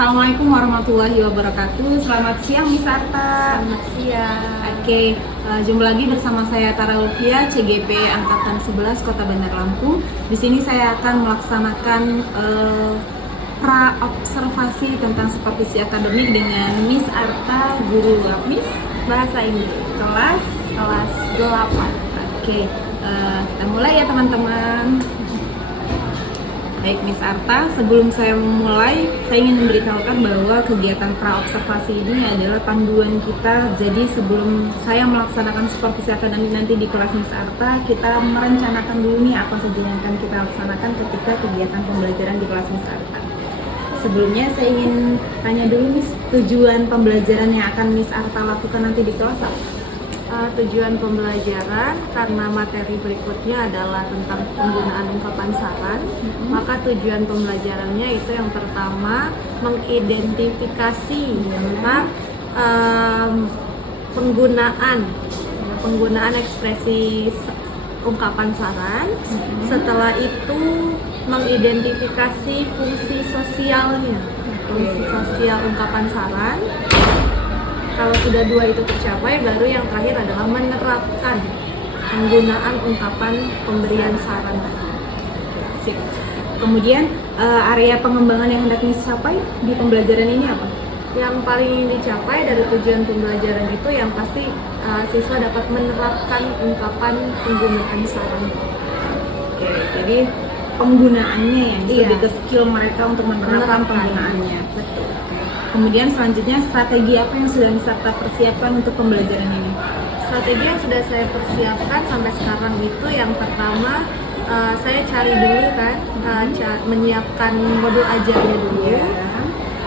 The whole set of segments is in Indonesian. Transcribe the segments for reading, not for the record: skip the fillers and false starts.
Assalamualaikum warahmatullahi wabarakatuh. Selamat siang Miss Arta. Selamat siang. Oke, jumpa lagi bersama saya Tara Ulfia, CGP Angkatan 11 Kota Bandar Lampung. Di sini saya akan melaksanakan pra-observasi tentang supervisi akademik dengan Miss Arta, guru Miss Bahasa Inggris kelas 8. Oke, kita mulai ya teman-teman. Baik Miss Arta, sebelum saya memulai, saya ingin memberitahukan bahwa kegiatan pra-observasi ini adalah panduan kita. Jadi sebelum saya melaksanakan supervisi akademik nanti di kelas Miss Arta, kita merencanakan dulu nih apa saja yang akan kita laksanakan ketika kegiatan pembelajaran di kelas Miss Arta. Sebelumnya saya ingin tanya dulu Miss, tujuan pembelajaran yang akan Miss Arta lakukan nanti di kelas apa? Tujuan pembelajaran karena materi berikutnya adalah tentang penggunaan ungkapan saran, maka tujuan pembelajarannya itu yang pertama mengidentifikasi tentang penggunaan ekspresi ungkapan saran. Setelah itu mengidentifikasi fungsi sosialnya, fungsi sosial ungkapan saran. Kalau sudah dua itu tercapai, baru yang terakhir adalah menerapkan penggunaan ungkapan pemberian saran. Sip. Kemudian area pengembangan yang hendak dicapai di pembelajaran ini apa? Yang paling ingin dicapai dari tujuan pembelajaran itu yang pasti siswa dapat menerapkan ungkapan penggunaan saran. Oke, jadi penggunaannya yang Iya. lebih ke skill mereka untuk menerapkan penggunaannya. Betul. Kemudian selanjutnya strategi apa yang sudah Miss Arta persiapkan untuk pembelajaran ini? Strategi yang sudah saya persiapkan sampai sekarang itu yang pertama saya cari dulu kan, menyiapkan modul ajarnya dulu.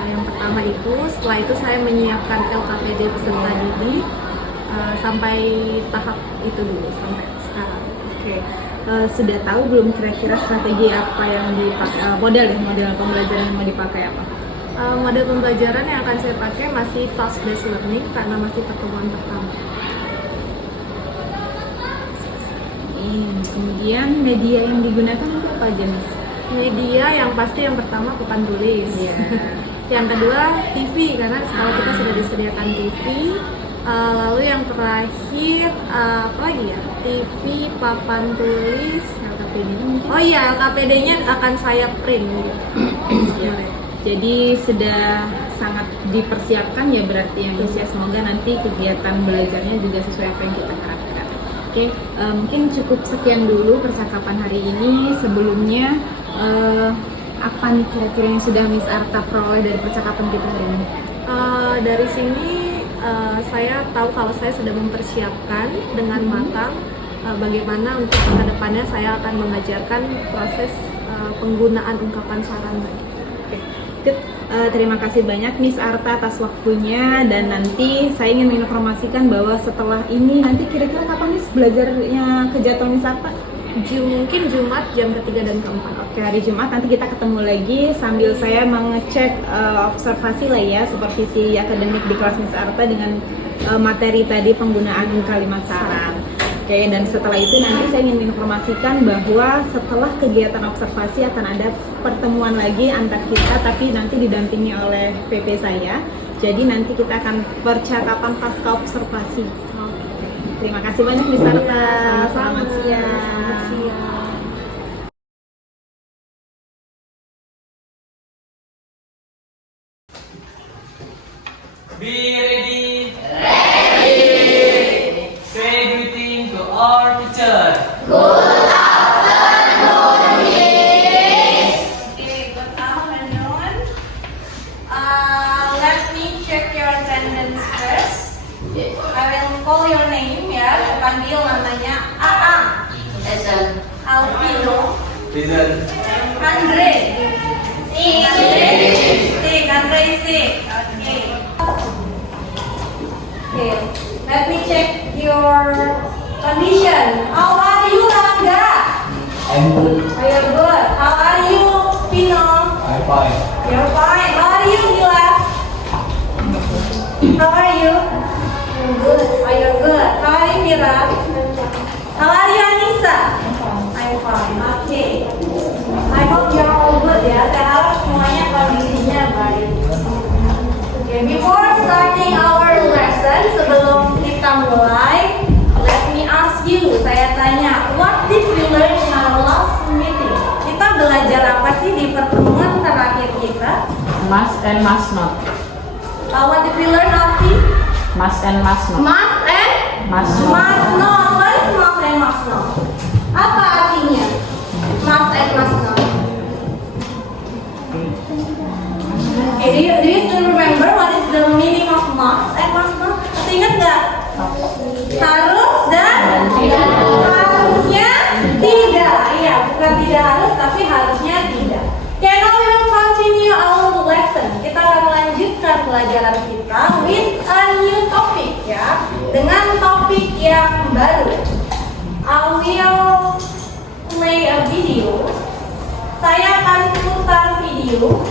Yang pertama itu, setelah itu saya menyiapkan LKPD peserta didik sampai tahap itu dulu sampai sekarang. Oke. Sudah tahu belum kira-kira strategi apa yang dipakai, model pembelajaran yang mau dipakai apa? Model pembelajaran yang akan saya pakai masih task based learning karena masih pertemuan pertama. Kemudian media yang digunakan itu apa aja Miss? Media yang pasti yang pertama papan tulis. Yang kedua TV karena sekolah kita sudah disediakan TV. Lalu yang terakhir apa lagi ya? TV, papan tulis, LKPD mungkin? Oh iya, LKPD-nya akan saya print. Jadi sudah sangat dipersiapkan ya berarti yang ya, semoga nanti kegiatan belajarnya juga sesuai apa yang kita harapkan. Oke, mungkin cukup sekian dulu percakapan hari ini. Sebelumnya apa nih kira-kira yang sudah Miss Arta peroleh dari percakapan kita hari ini? Dari sini saya tahu kalau saya sudah mempersiapkan dengan matang bagaimana untuk kedepannya saya akan mengajarkan proses penggunaan ungkapan saran tadi. Terima kasih banyak Miss Arta atas waktunya, dan nanti saya ingin menginformasikan bahwa setelah ini nanti kira-kira kapan Miss belajarnya ke jadwal Miss Arta? Mungkin Jumat jam ketiga dan keempat. Oke, hari Jumat nanti kita ketemu lagi sambil saya mengecek observasi lah ya, supervisi akademik di kelas Miss Arta dengan materi tadi penggunaan kalimat saran. Oke, dan setelah itu nanti saya ingin menginformasikan bahwa setelah kegiatan observasi akan ada pertemuan lagi antar kita, tapi nanti didampingi oleh PP saya. Jadi nanti kita akan percakapan pasca observasi. Terima kasih banyak Miss Arta. Selamat siang. Selamat siang. Be ready. Ready. Say greeting to our teacher. Good afternoon, Miss. Okay, good afternoon. Let me check your attendance first. I will call your name ya. Saya panggil namanya Aang, Listen. Alvino, Listen. Andre, Sik, Andre Sik. Okay. Let me check your condition. How are you, Rangga? I'm good. Are you good? How are you, Pino? I'm fine. You're fine. How are you, Mila? How are you? I'm good. Are you good? How are you, Mila? How are you, Anissa? I'm fine. Okay. I hope you're all good ya. Saya harap semuanya kondisinya baik. before starting our lesson, sebelum kita mulai, let me ask you, saya tanya, what did we learn in our last meeting? Kita belajar apa sih di pertemuan terakhir kita? Must and must not. What did we learn, Alfi? Must and must not. Must and Must not. must not. What is must and must not? Apa artinya? Must and must not. Okay, do you still remember what is the meaning of must and must not? Masih ingat nggak? Harus dan harusnya tidak. Iya, bukan tidak harus, tapi harusnya tidak. Okay, now we will continue our lesson. Kita akan melanjutkan pelajaran kita with a new topic ya, dengan topik yang baru. I will play a video. Saya akan putar video.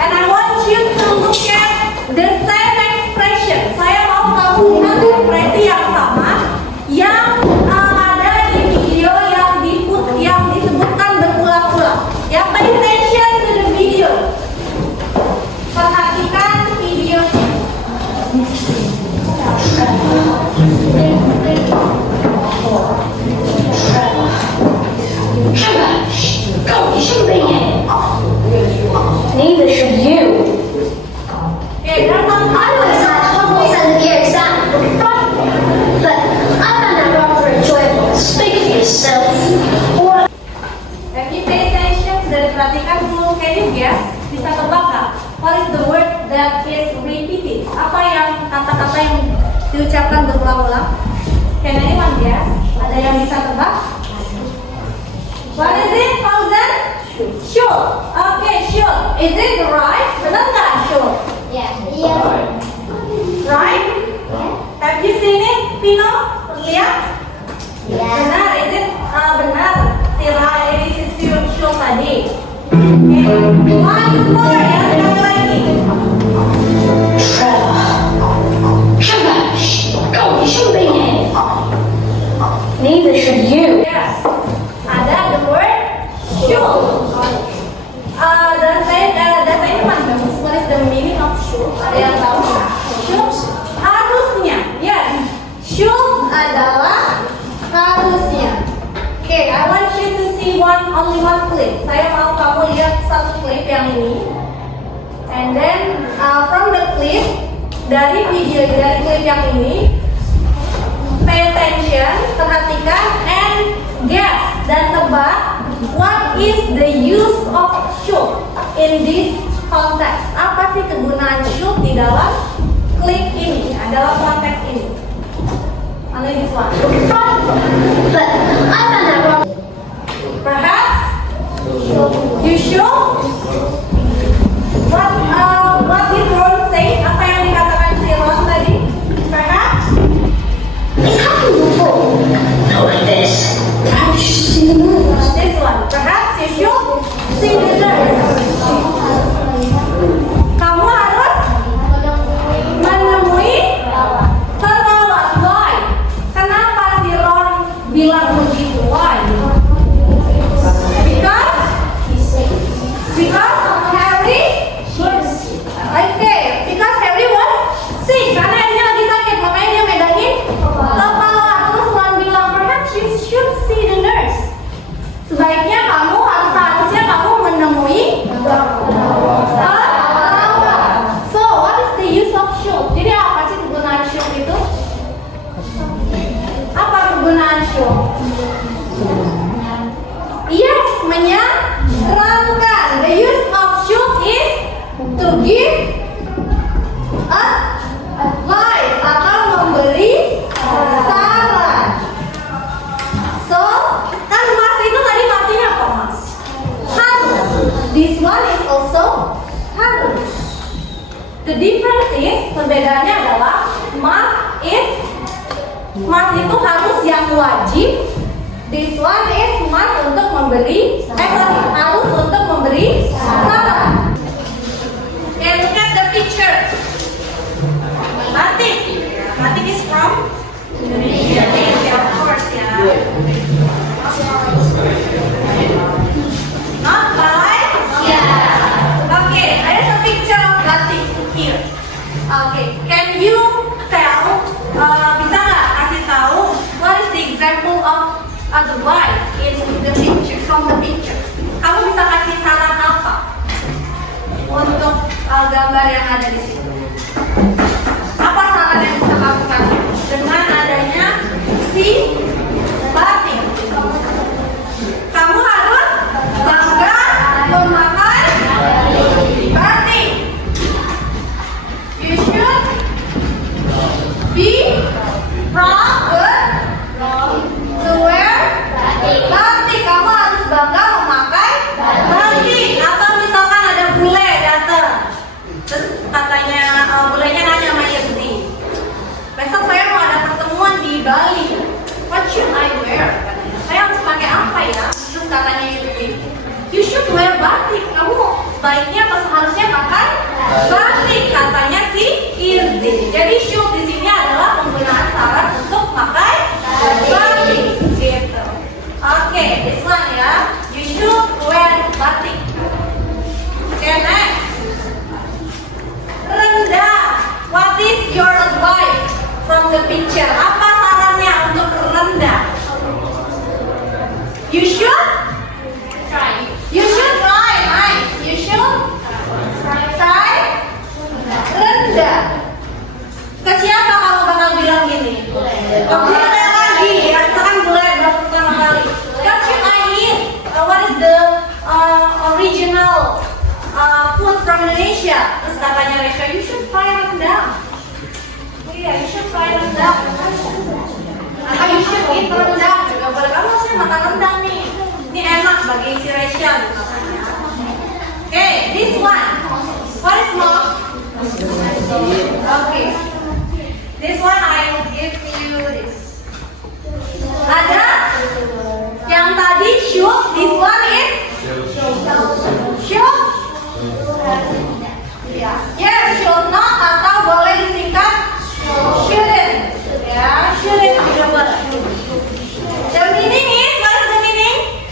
And I want you to look at the same expression. Saya mau kamu lihat ekspresi yang sama yang ada di video yang disebutkan berulang-ulang. Ya, pay attention to the video. Perhatikan videonya. Neither should you. Okay, there's some I was at almost end of year exam for fun, but I found that rather enjoyable. Speak for yourself. Or If you pay attention, sudah diperhatikan dulu, can you guess? Bisa tebak nggak? What is the word that is repeated? Apa yang kata-kata yang diucapkan berulang-ulang? Can anyone guess? Ada yang bisa tebak? What is it, Fauzan? Sure. Okay, sure. Is it right? Benar nggak sure? yeah. Right? Have you seen it, Pino? Lihat? Benar, is it? Benar. Right, it is sure tadi. Okay. Once more, ya, sekali lagi. Go, you should be here. Neither should you. Yes. Ada the word should. Does anyone know what is the meaning of should? Ada yang tahu? Should harusnya. Yes. Should adalah harusnya. Okay, I want you to see only one clip. Saya mau kamu lihat satu clip yang ini. And then from the clip, dari clip yang ini, pay attention, perhatikan, and guess dan tebak what is the use of should in this context. Apa sih kegunaan should di dalam klip ini, dalam konteks ini? Only this one. But I found that wrong. Perhaps you should. What did Ron say? Apa yang dikatakan si Ron tadi? Perhaps. It's happened before. Not like this. Perhaps you should see the moon. This one. Perhaps you should sing the lyrics. Kamu harus menemui pelawak. Why? Kenapa si Ron bilang begitu? Why? Because Harry. Okay, because Harry was sick. Karena dia lagi sakit, makanya dia megangin kepala. Terus Ron bilang, perhaps you should see the nurse. Sebaiknya seharusnya kamu menemui pelawak. So, what is the use of should? Jadi apa sih kegunaan should itu? Apa kegunaan should? Yes, menyerangkan. The use of should is to give advice atau memberi saran. So, kan mas itu tadi artinya apa mas? Harus. This one is also harus. The difference is, perbedaannya adalah mas itu harus yang wajib. This one is must untuk memberi, harus untuk memberi saran. Okay, look at the picture. Batik. Batik is from Indonesia, of course, ya. Not by? Yeah. Okay, there's a picture of batik here. Okay, can you tell? Bisa nggak kasih tahu what is the example of the wife in the picture, from the picture? Kamu bisa kasih saran apa untuk gambar yang ada di situ? Apa saran yang bisa kamu kasih dengan adanya si batik? Kamu harus bangga memakai batik. You should be proud to wear batik. Kamu harus bangga memakai batik. Atau misalkan ada bule datang, terus katanya bulenya nanya sama Yesi, besok saya mau ada pertemuan di Bali, what should I wear? Katanya, saya harus pakai apa ya? Terus katanya Yesi, you should wear batik. Kamu baiknya apa seharusnya pakai batik, katanya si Irdi. Jadi should di sini adalah penggunaan syarat untuk pakai batik. Gitu. Oke, this one ya. You should wear batik. Okay, next. Rendah. What is your advice from the picture? Apa sarannya untuk rendah? You should try. You should try. Nice. You should try rendah. Ke siapa kamu bakal bilang gini? Ke bule lagi. Sekarang bule baru pertama kali. What should I eat? What is the original food from Indonesia? Terus katanya Resha, you should try rendang. Iya, you should try rendang. Atau you should eat rendang juga boleh. Kamu harusnya makan rendang nih. Ini enak bagi si Resha misalnya. Okay, this one. What is more? Okay. This one I will give you this. Ada yang tadi should, this one is should. Ya, yeah, should not atau boleh disingkat shouldn't. Ya, shouldn't juga boleh. The meaning is, what is the meaning?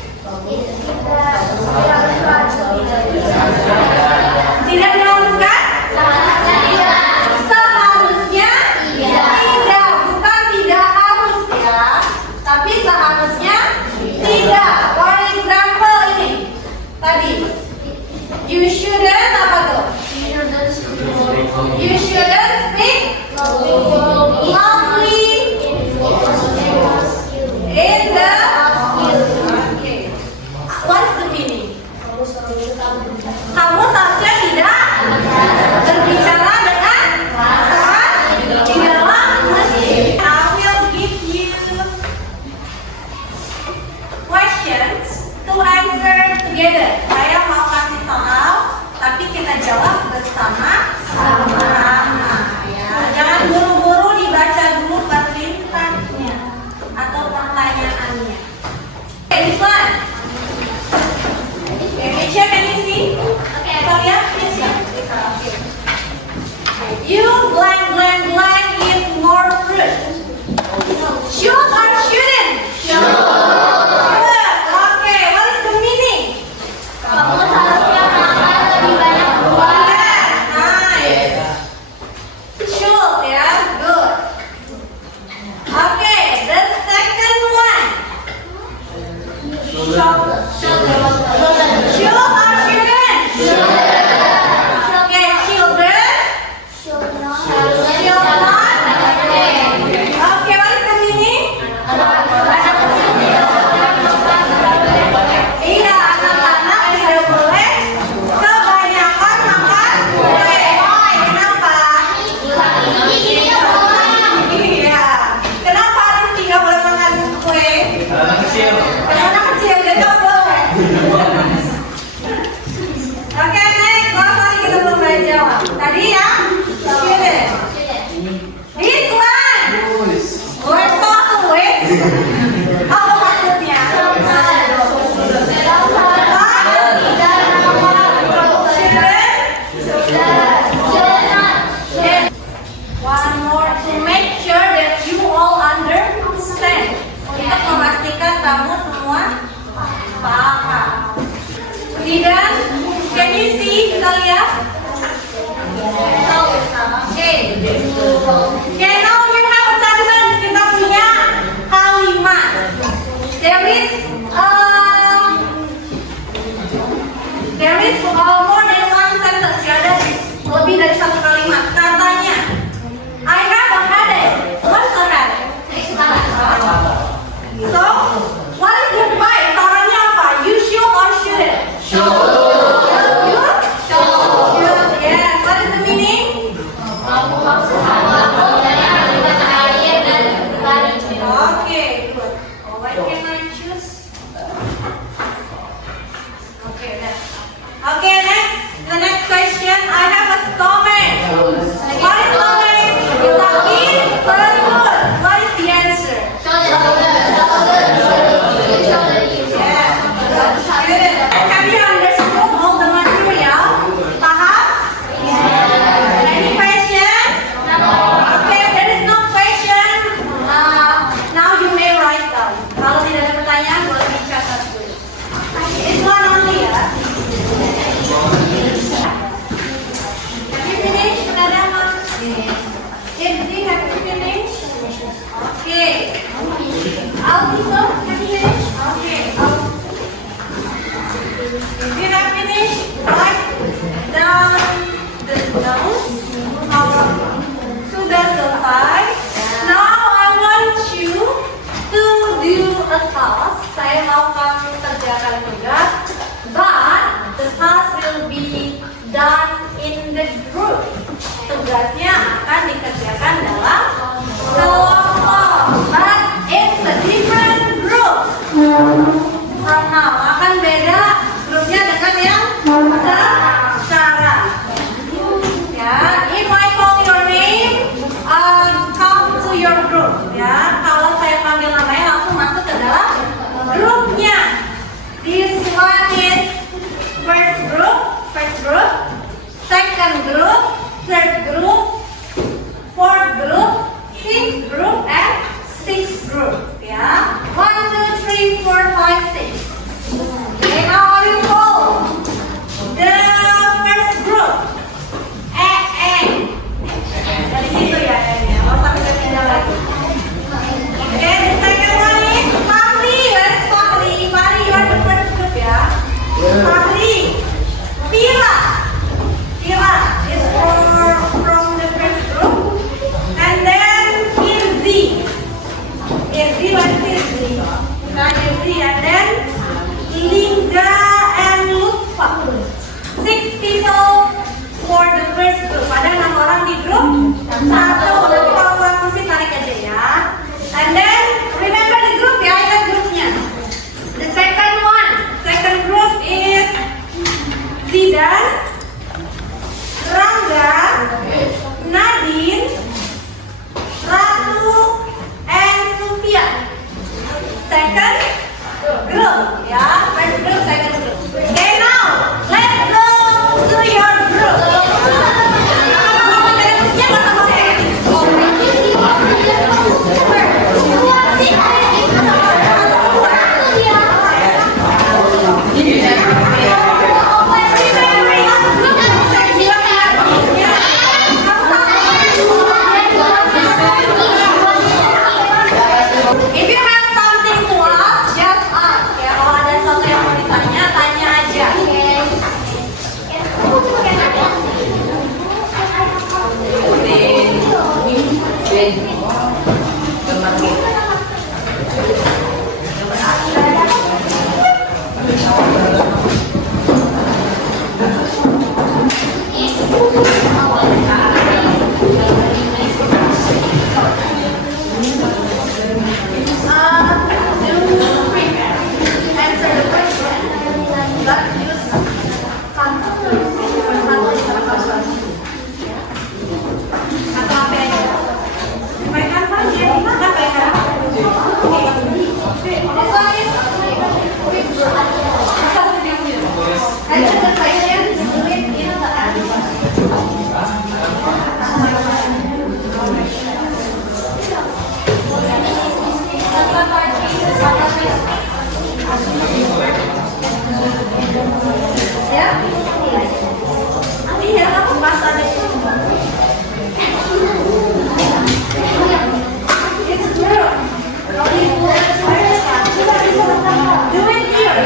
Tidak diharuskan? Seharusnya tidak, bukan tidak harus ya, tapi seharusnya tidak. For example ini tadi, you shouldn't apa tuh? You shouldn't speak loudly in the. Okay. What is the meaning? Kamu seharusnya tidak berbicara dengan keras di dalam masjid. I will give you questions to answer together. Saya mau kasih soal, tapi kita jawab bersama-sama. Ya, jangan buru-buru dibaca dulu perintahnya atau pertanyaannya. Okay, this one. Okay, Misha, can you see? Okay, Victoria, please see. Okay. You blank blank blank eat more fruit. Should or shouldn't? Should. Good. Okay, what is the meaning? Kamu seharusnya makan lebih banyak buah. Yes, nice. Should, yeah, good. Okay, the second one. Should or shouldn't? Okay, children. Should not. Okay, what is the meaning? Iya, anak-anak tidak boleh kebanyakan makan kue. Why? Kenapa? Iya. Kenapa Rizky nggak boleh makan kue? Anak kecil. Karena anak kecil, jadi nggak boleh. Oke, next. Oh, sorry, kita belum boleh jawab. Tadi ya? Shouldn't. This one. We're so awake. Apa maksudnya? One more to make sure that you all understand. Untuk memastikan kamu semua paham. Tidak? Can you see? Kita lihat. Oke. Izzy, have you finished? Okay. Alvito, have you finished? Okay. If you have finished, write down the notes. Sudah selesai. Now I want you to do a task. Saya mau kamu kerjakan tugas, but the task will be done in the group. Tugasnya akan dikerjakan dalam kelompok, but it's a different group. From now akan beda grupnya dengan yang sekarang. Ya, if I call your name, come to your group. Ya, kalau saya panggil namanya langsung masuk ke dalam grupnya. This one is first group, second group, third group, fourth group, fifth group, and sixth group. Ya, 1, 2, 3, 4, 5, 6. Okay, now I will call the first group. Dari situ ya, mau sampai ke pindah lagi. Okay, the second one is Fahri. Where is Fahri? Fahri, you are the first group ya. Fahri. Fira is from the first group. And then Izzy. What is Izzy? Nah, Izzy. And then Linda and Lutfa. 6 people for the first group. Ada 6 orang di grup 1. Nanti kalau kurang musik tarik aja ya. And then remember the group ya, ingat grupnya. The second group is Zidan, Rangga, Nadine, Ratu, and Sufia. Second group ya, first group, second group. Okay, now let's go to your group. If you have something to ask, just ask ya. Kalau ada sesuatu yang mau ditanya, tanya aja. Answer the question. But use contour. Atau apa aja? Mainkan saja. Apa ya? This one is answer the question. Do it in the answer. Ya, iya, aku pas ada itu. It's true. Do it here.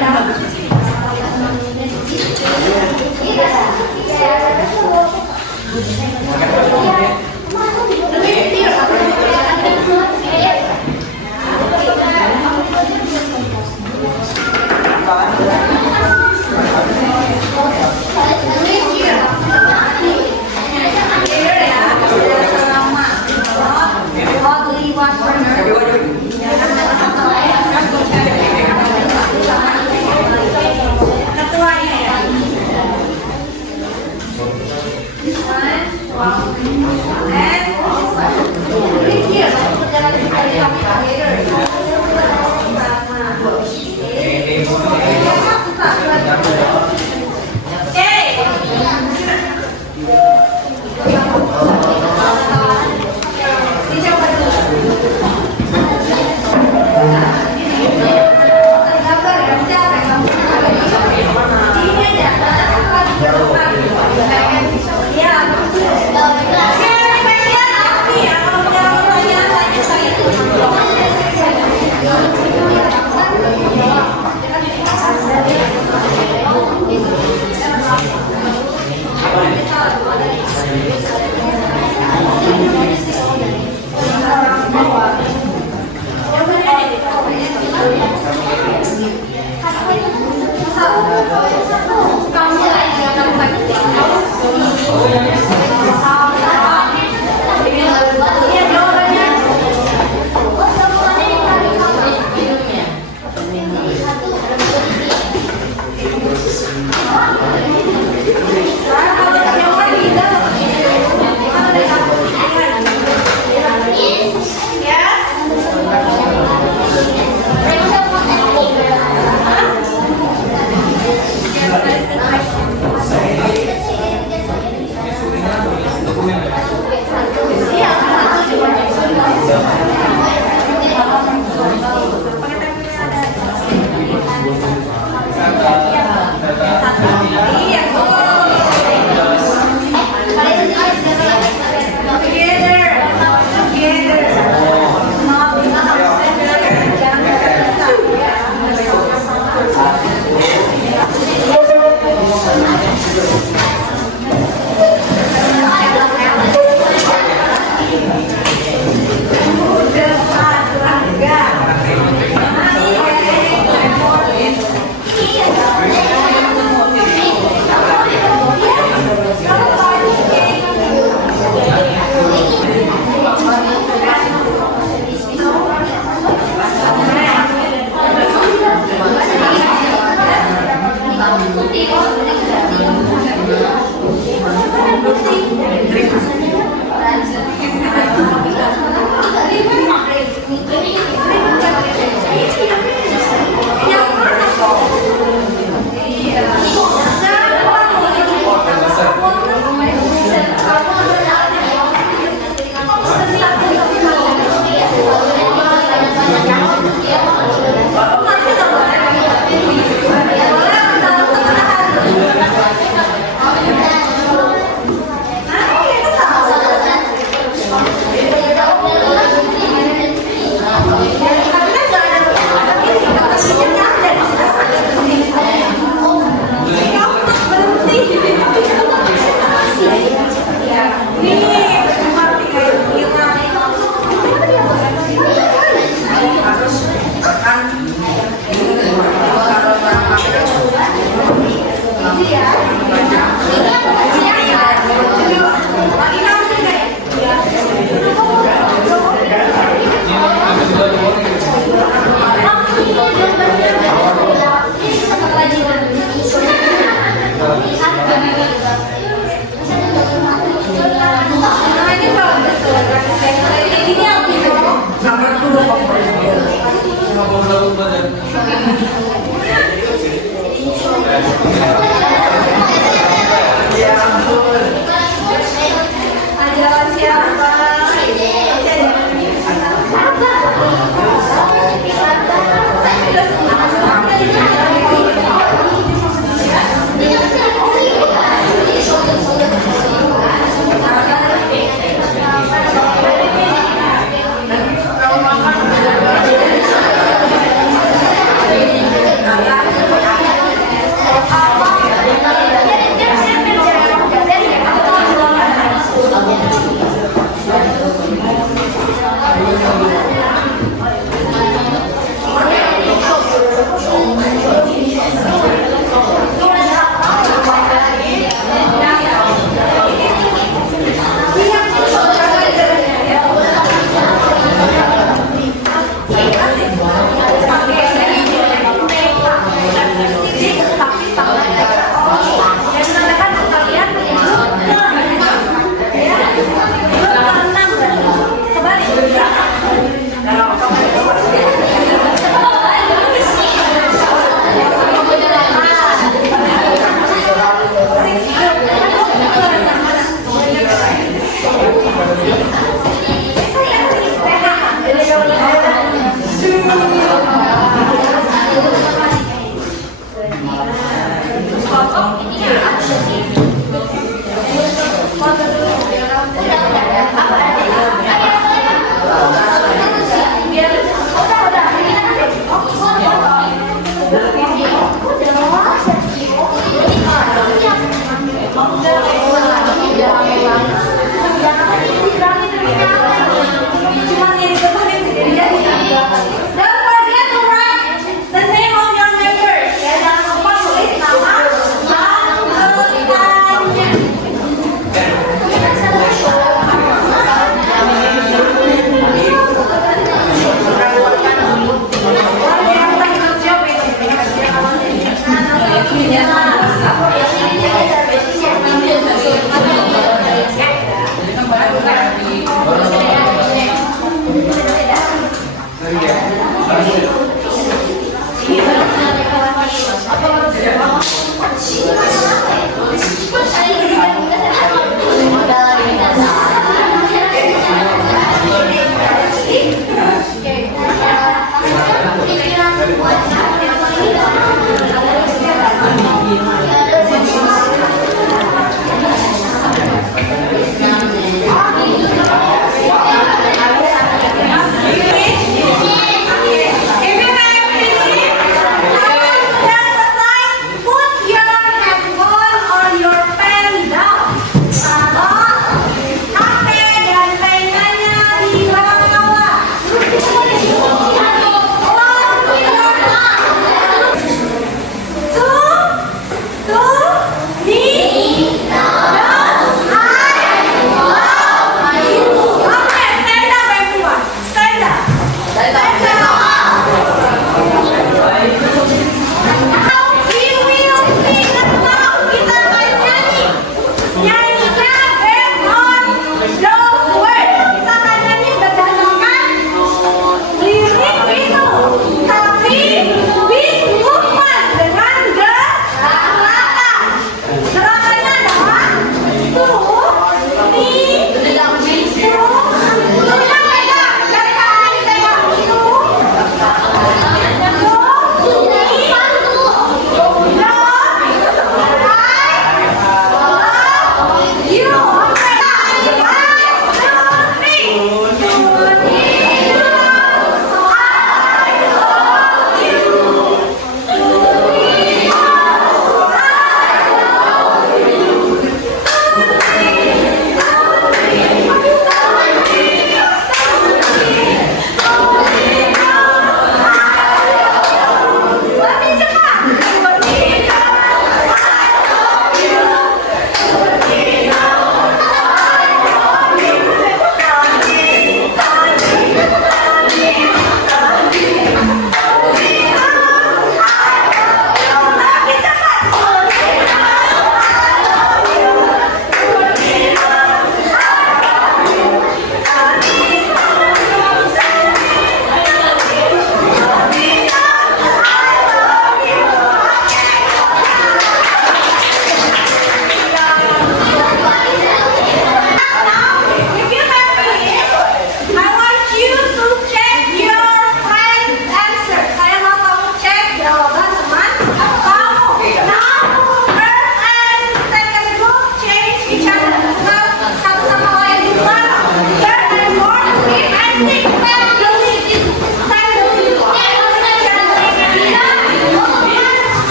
think that building is inside the building.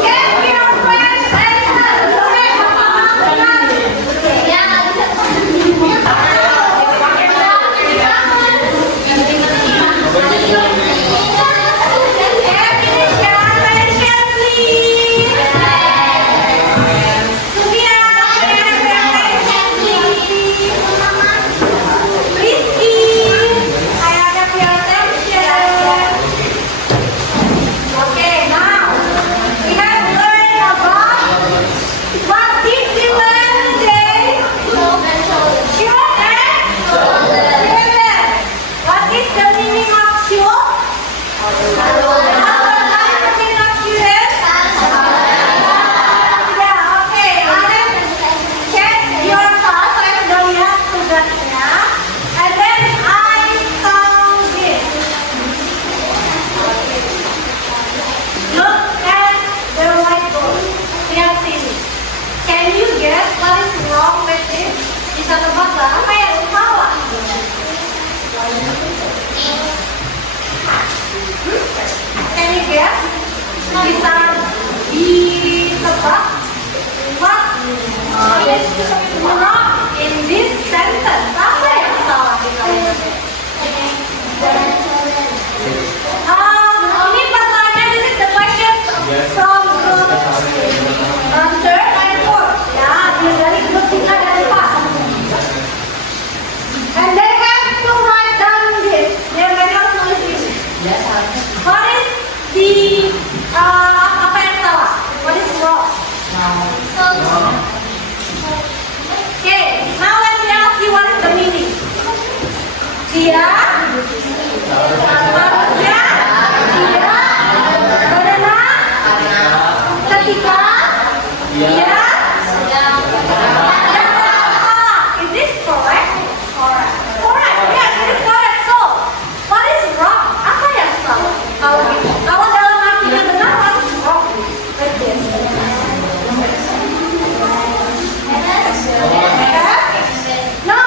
Get your friends and bisa tebak nggak apa yang salah? Can you guess? Bisa ditebak what is wrong in this sentence? Apa yang salah di kalimat ini? Ini pertanyaan, this is the question from group third and fourth. Ya, dari grup 3 dan 4. And they have to write down this. Dia mereka harus nulis ini. What is the apa yang salah? What is wrong? Okay, now let me ask you what is the meaning. Dia harusnya berenang ketika dia is this correct? Correct. Yes, it is correct. So, what is wrong? Apa yang salah? Kalau dalam artinya benar, what is wrong? Like this. No,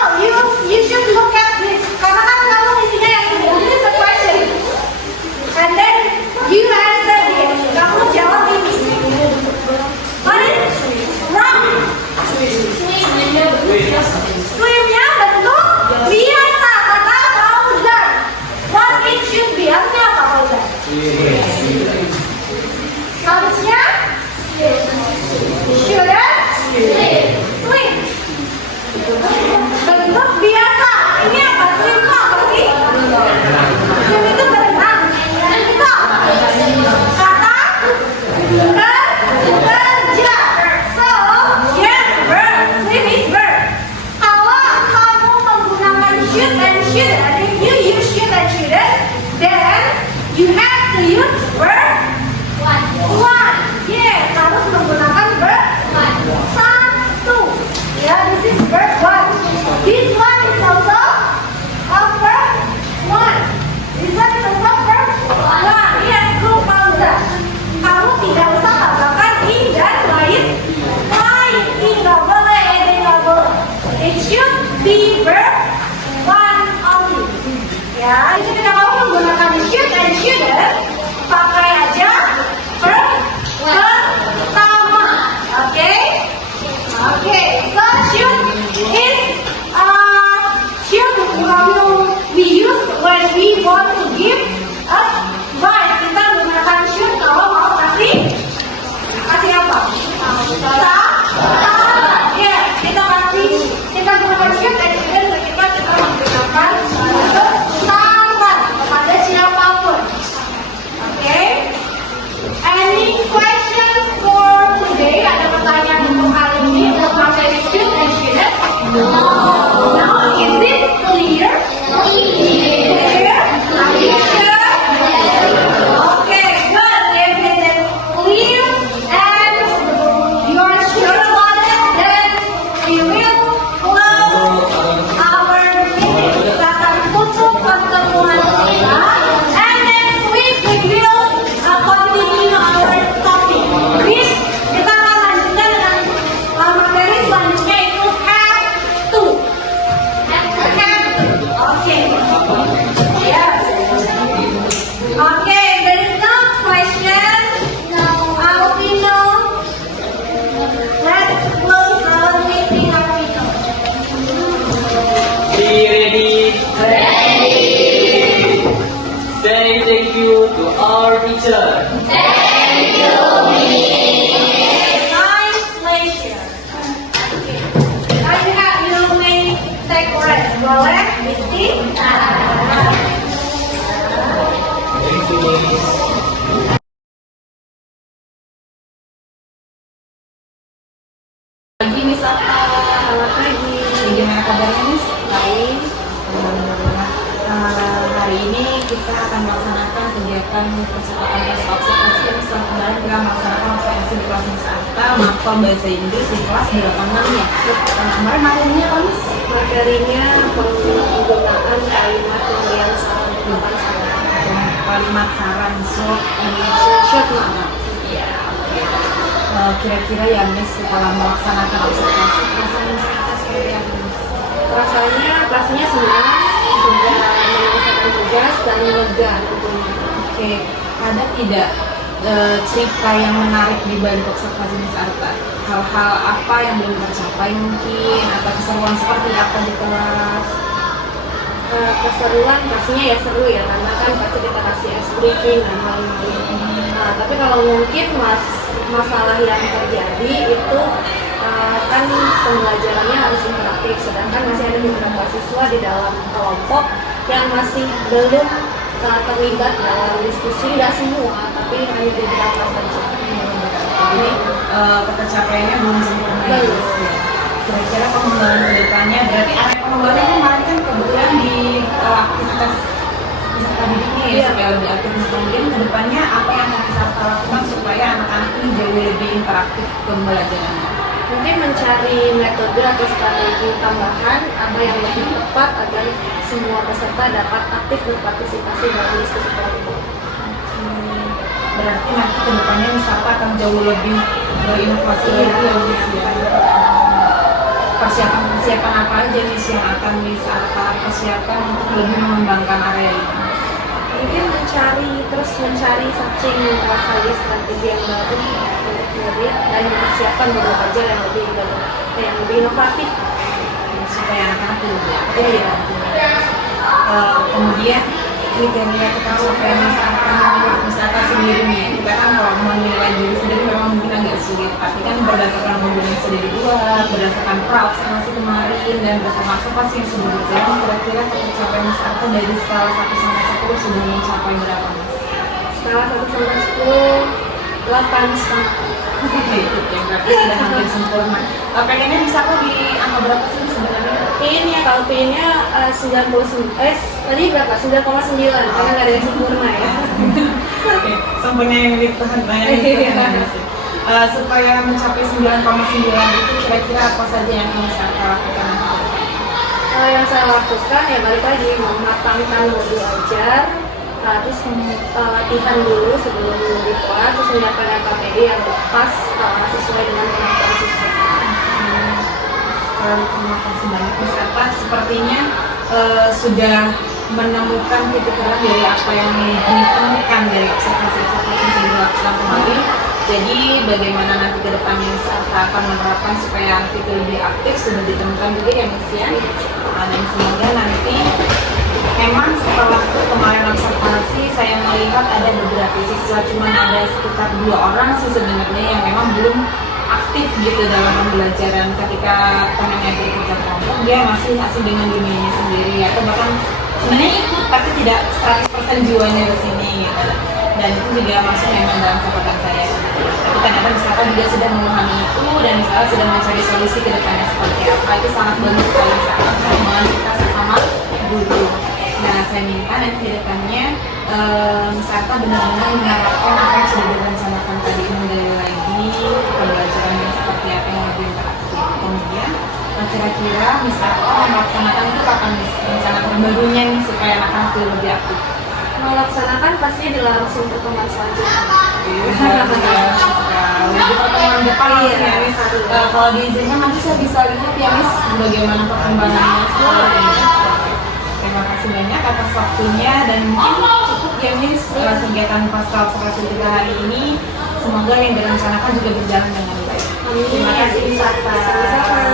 you should look at this. Karena kan kamu isinya yang ini. This is the question. And then you answer this. Kamu jawab ini. What is wrong? Swimnya bentuk biasa, kata Fauzan. What it should be? Artinya apa Fauzan? Harusnya shouldn't swim. Bentuk biasa. Ini apa? Swim itu apa sih? Swim itu berenang. Dan itu kata bekerja. So, yes, verb. Swim is verb. Kalau kamu menggunakan should and shouldn't, if you use should and shouldn't, then you have to use verb one. Yes, harus menggunakan verb satu. Ya, this is verb one. This one is also a verb one. This one is also verb one. Yes, group pausa. Kamu tidak usah tambahkan in dan lain. Ini nggak boleh, ini nggak boleh. It should be verb one only. Ya, jadi kalau kamu menggunakan should and shouldn't, pakai aja verb pertama. Oke? Oke. So should is should we use when we want to give advice. Kita menggunakan should kalau mau kasih apa? Saran. Ya, kita gunakan should and shouldn't ketika kita memberikan saran kepada siapapun. Oke? Any questions for today? Ada pertanyaan untuk hari ini untuk pakai should and shouldn't? No. Is it clear? Clear. Are you sure? teacher. My pleasure. You may take rest. Boleh, Rizky? Thank you, Miss. Pagi Miss Arta. Selamat pagi. Gimana kabarnya Miss? Baik. Alhamdulillah. Hari ini kita akan melaksanakan kegiatan percakapan bahasa observasi yang setelah kemarin kita melaksanakan observasi di kelas Miss Arta mapel bahasa Inggris di kelas 86 ya. Kemarin materinya apa Miss? Materinya penggunaan kalimat pemberian saran Kalimat saran short short mana? Iya. Kira-kira ya Miss setelah melaksanakan observasi perasaan Miss Arta seperti apa Miss? Rasanya senang, sudah menyelesaikan tugas dan lega tentunya. Oke, ada tidak cerita yang menarik di balik observasi Miss Arta? Hal-hal apa yang belum tercapai mungkin, atau keseruan seperti apa di kelas? Keseruan pastinya ya seru ya, karena kan pasti kita kasih ice breaking dan lain-lain. Tapi kalau mungkin masalah yang terjadi itu kan pembelajarannya harus interaktif, sedangkan masih ada beberapa siswa di dalam kelompok yang masih belum terlibat dalam diskusi, nggak semua, tapi hanya beberapa saja. Jadi pencapaiannya belum sempurna ya, Belum. Miss, ya. Kira-kira pengembangan ke depannya, berarti area pengembangannya kemarin kan kebetulan di aktivitas peserta didiknya ya, Iya. supaya lebih aktif. Nah, kemudian ke depannya apa yang akan kita lakukan supaya anak-anak ini jauh lebih interaktif pembelajarannya? Mungkin mencari metode atau strategi tambahan apa yang lebih tepat agar semua peserta dapat aktif berpartisipasi dalam diskusi kelompok. Berarti nanti ke depannya Miss Arta akan jauh lebih berinovasi lagi ya Miss ya. Persiapan apa aja Miss yang akan Miss Arta persiapkan untuk lebih mengembangkan area ini? Mungkin mencari searching saja strategi yang baru untuk murid dan mempersiapkan modul ajar yang lebih inovatif. Supaya anak-anak lebih aktif ya. Kemudian kriteria pencapaian Miss Arta menurut Miss Arta sendiri nih, kita kan kalau menilai diri sendiri memang mungkin agak sulit, tapi kan berdasarkan modul yang sudah dibuat, berdasarkan pra-observasi kemarin dan berdasarkan observasi yang sudah berjalan, kira-kira pencapaian Miss Arta dari skala 1 sampai 10 sudah mencapai berapa Miss? Skala 1 sampai 10, 8,5. Itu ya, berarti sudah hampir sempurna. Pengennya Miss Arta di angka berapa sih sebenarnya? Kalau PIN-nya 99, tadi berapa? 9,9, karena nggak ada yang sempurna ya. Oke, sempurna yang ditahan banyak. Supaya mencapai 9,9 itu kira-kira apa saja yang Miss Arta lakukan? Yang saya lakukan ya balik lagi mematangkan modul ajar, terus latihan dulu sebelum di kelas, terus menyiapkan LKPD yang pas sesuai dengan kemampuan siswa. Terima kasih banyak Miss Arta. Sepertinya sudah menemukan titik terang dari apa yang ditemukan dari observasi-observasi yang sudah dilakukan kemarin. Jadi bagaimana nanti ke depannya Miss Arta akan menerapkan supaya anak itu lebih aktif sudah ditemukan juga ya Miss ya. Dan semoga nanti memang setelah kemarin observasi saya melihat ada beberapa siswa, cuma ada sekitar 2 orang sih sebenarnya yang memang belum aktif gitu dalam pembelajaran. Ketika temannya bekerja kelompok, dia masih asing dengan dunianya sendiri atau bahkan sebenarnya ikut tapi tidak 100% jiwanya di sini gitu. Dan itu juga masuk memang dalam catatan saya. Tapi ternyata misalkan juga sudah memahami itu dan misalnya sudah mencari solusi ke depannya seperti apa, itu sangat bagus sekali, sangat hubungan kita sesama guru. Nah, saya minta nanti ke depannya Miss Arta benar-benar menerapkan apa yang sudah direncanakan tadi, menggali lagi pembelajaran yang seperti apa yang lebih interaktif. Kemudian kira-kira Miss Arta melaksanakan itu kapan Miss? Rencana terbarunya nih supaya anak-anak lebih aktif. Melaksanakan pastinya di langsung pertemuan selanjutnya. Di pertemuan depan langsung ya Miss. Kalau diizinkan nanti saya bisa lihat ya Miss bagaimana perkembangannya setelah ini. Terima kasih banyak atas waktunya dan mungkin cukup ya Miss kegiatan pasca observasi kita hari ini. Semoga yang direncanakan juga berjalan dengan baik. Terima kasih Miss Arta. Sama-sama.